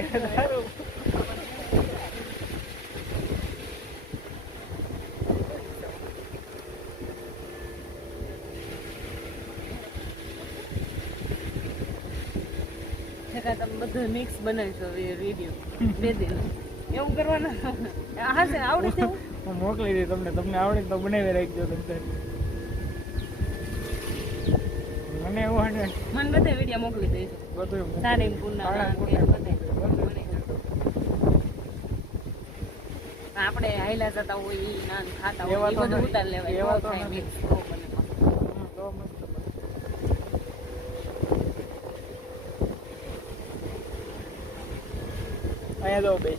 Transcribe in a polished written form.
કે દારૂ તમે બધું મિક્સ બનાવીશો વિડીયો બે દિન એવું કરવાનું હા છે આવડે છે હું મોકલી દઈ તમને આવડે તો બનાવી રાખજો તમે મને એવું હે મને બધા વિડીયો મોકલી દઈશું બધું સારી પૂર્ણા આપણે હાઈલા જતા હોય ઈ નાન ખાતા હોય એ બધું ઉતાર લેવાય એવા તો મિક્સ તો બને તો મસ્ત અહીંયા જાઓ બે